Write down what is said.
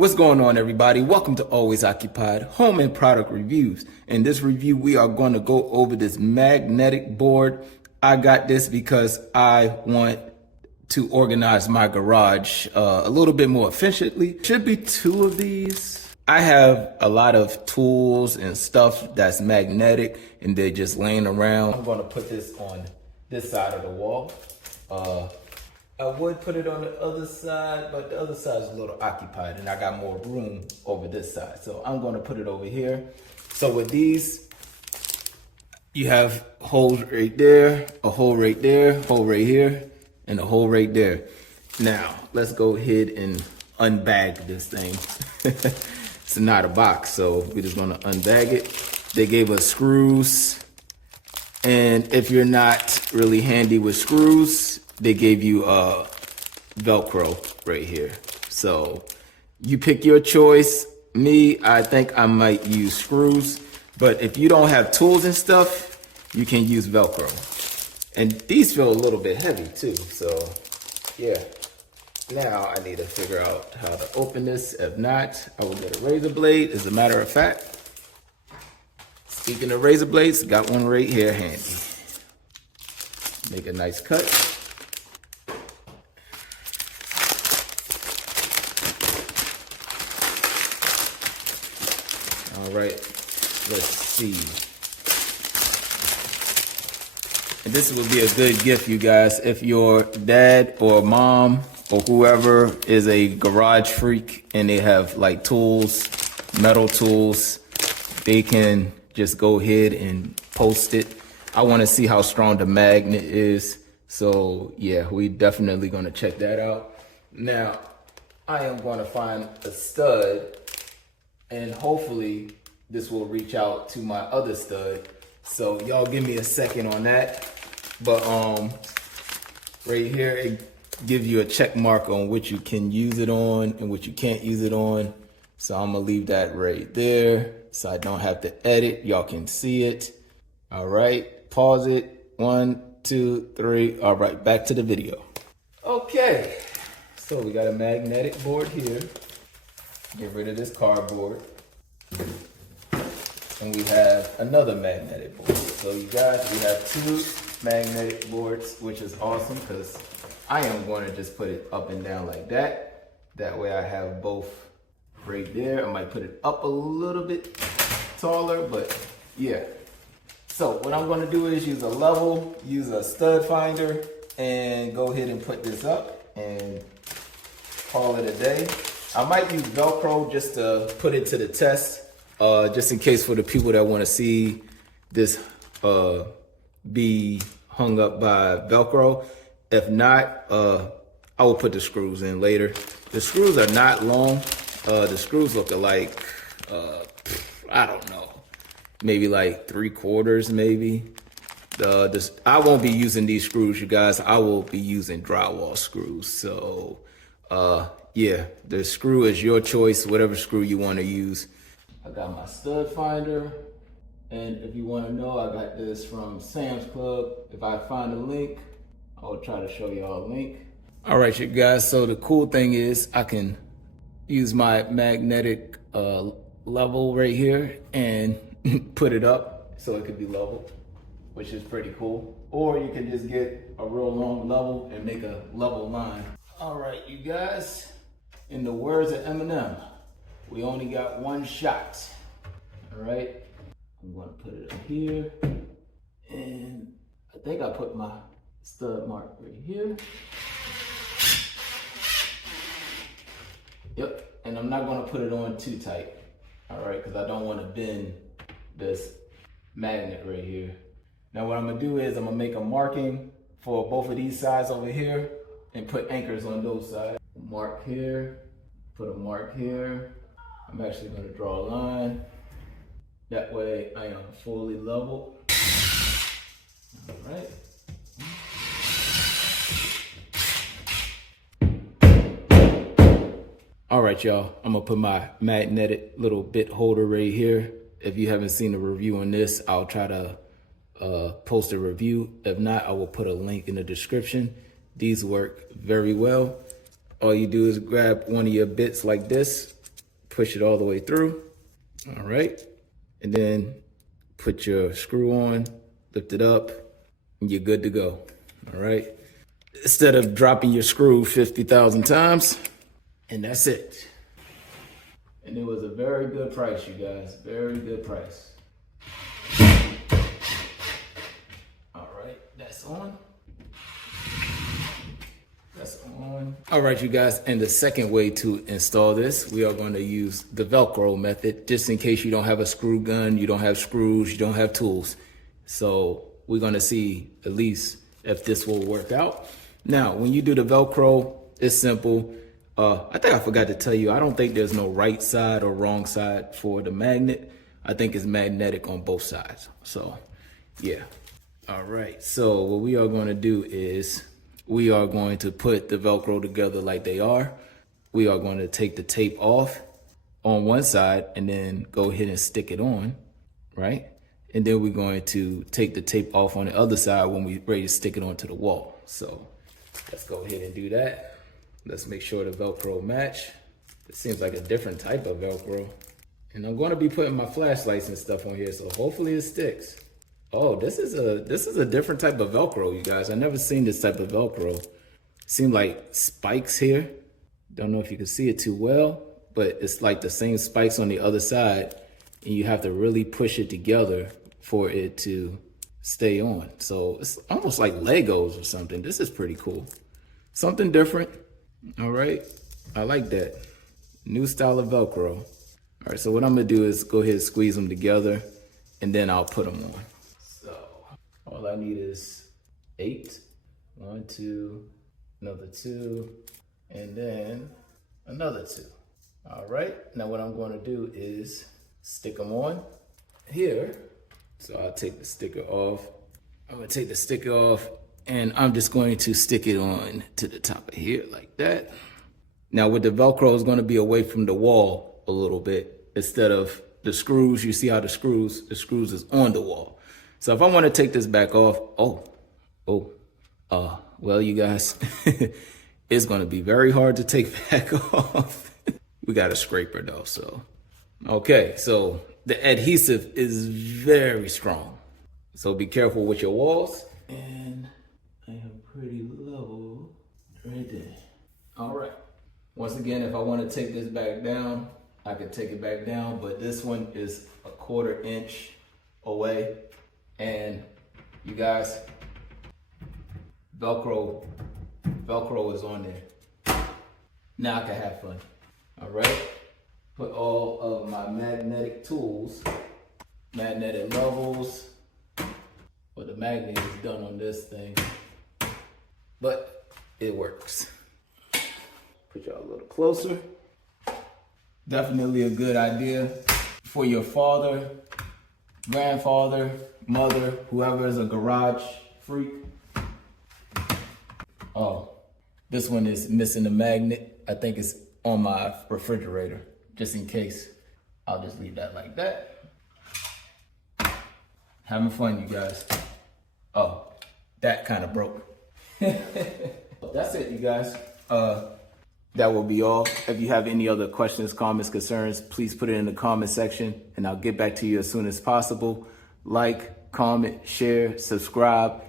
What's going on, everybody? Welcome to Always Occupied Home and Product Reviews. In this review, we are going to go over this magnetic board. I got this because I want to organize my garage a little bit more efficiently. Should be two of these. I have a lot of tools and stuff that's magnetic and they're just laying around. I'm going to put this on this side of the wall. I would put it on the other side, but the other side is a little occupied and I got more room over this side. So I'm going to put it over here. So with these, you have holes right there, a hole right there, hole right here, and a hole right there. Now, let's go ahead and unbag this thing. It's not a box, so we're just gonna unbag it. They gave us screws. And if you're not really handy with screws, they gave you Velcro right here. So you pick your choice. Me, I think I might use screws, but if you don't have tools and stuff, you can use Velcro. And these feel a little bit heavy too, so yeah. Now I need to figure out how to open this. If not, I will get a razor blade, as a matter of fact. Speaking of razor blades, got one right here handy. Make a nice cut. All right, let's see. And this would be a good gift, you guys, if your dad or mom or whoever is a garage freak and they have like tools, metal tools, they can just go ahead and post it. I want to see how strong the magnet is. So yeah, we definitely going to check that out. Now, I am going to find a stud and hopefully this will reach out to my other stud. So y'all give me a second on that. But right here, it gives you a check mark on which you can use it on and which you can't use it on. So I'm gonna leave that right there so I don't have to edit. Y'all can see it. All right, pause it. 1, 2, 3. All right, back to the video. Okay, so we got a magnetic board here. Get rid of this cardboard. And we have another magnetic board. So you guys, we have two magnetic boards, which is awesome because I am going to just put it up and down like that. That way I have both right there. I might put it up a little bit taller, but yeah. So what I'm going to do is use a level, use a stud finder, and go ahead and put this up and call it a day. I might use Velcro just to put it to the test, just in case for the people that want to see this be hung up by Velcro. If not, I will put the screws in later. The screws are not long. The screws look like, I don't know, maybe like 3/4 maybe. I won't be using these screws, you guys. I will be using drywall screws. So yeah, the screw is your choice, whatever screw you want to use. I got my stud finder. And if you want to know, I got this from Sam's Club. If I find a link, I'll try to show y'all a link. All right, you guys. So the cool thing is I can use my magnetic level right here and put it up so it could be level, which is pretty cool. Or you can just get a real long level and make a level line. All right, you guys. In the words of Eminem, we only got one shot. All right. I'm gonna put it up here, and I think I put my stud mark right here. Yep, and I'm not gonna put it on too tight, all right, because I don't wanna bend this magnet right here. Now what I'm gonna do is I'm gonna make a marking for both of these sides over here and put anchors on those sides. Mark here, put a mark here. I'm actually gonna draw a line. That way I am fully level. All right. All right, y'all. I'm gonna put my magnetic little bit holder right here. If you haven't seen a review on this, I'll try to post a review. If not, I will put a link in the description. These work very well. All you do is grab one of your bits like this push it all the way through. All right. And then put your screw on, lift it up, and you're good to go. All right. Instead of dropping your screw 50,000 times, and that's it. And it was a very good price, you guys. Very good price. All right, that's on. That's on. All right, you guys, and the second way to install this, we are going to use the Velcro method, just in case you don't have a screw gun, you don't have screws, you don't have tools. So we're going to see at least if this will work out. Now, when you do the Velcro, it's simple. I think I forgot to tell you, I don't think there's no right side or wrong side for the magnet. I think it's magnetic on both sides. So, yeah. All right. So what we are going to do is we are going to put the Velcro together like they are. We are going to take the tape off on one side and then go ahead and stick it on, right? And then we're going to take the tape off on the other side when we're ready to stick it onto the wall. So let's go ahead and do that. Let's make sure the Velcro match. It seems like a different type of Velcro. And I'm going to be putting my flashlights and stuff on here, so hopefully it sticks. Oh, this is a different type of Velcro, you guys. I've never seen this type of Velcro. Seems like spikes here. Don't know if you can see it too well, but it's like the same spikes on the other side, and you have to really push it together for it to stay on. So it's almost like Legos or something. This is pretty cool. Something different. All right, I like that. New style of Velcro. All right, so what I'm gonna do is go ahead and squeeze them together and then I'll put them on. So all I need is 8. 1, 2, another 2, and then another 2. All right, now what I'm gonna do is stick them on here. So I'll take the sticker off. I'm gonna take the sticker off and I'm just going to stick it on to the top of here like that. Now with the Velcro, is going to be away from the wall a little bit instead of the screws. You see how the screws is on the wall. So if I want to take this back off, well, you guys, it's going to be very hard to take back off. We got a scraper though, so. Okay, so the adhesive is very strong. So be careful with your walls. And I am pretty low right there. All right. Once again, if I want to take this back down, I can take it back down, but this one is a 1/4 inch away. And you guys, Velcro is on there. Now I can have fun. All right. Put all of my magnetic tools, magnetic levels. Well, the magnet is done on this thing, but it works. Put y'all a little closer. Definitely a good idea for your father, grandfather, mother, whoever is a garage freak. Oh, this one is missing the magnet. I think it's on my refrigerator, just in case. I'll just leave that like that. Having fun, you guys. Oh, that kind of broke. That's it, you guys. That will be all. If you have any other questions, comments, concerns, please put it in the comment section and I'll get back to you as soon as possible. Like, comment, share, subscribe.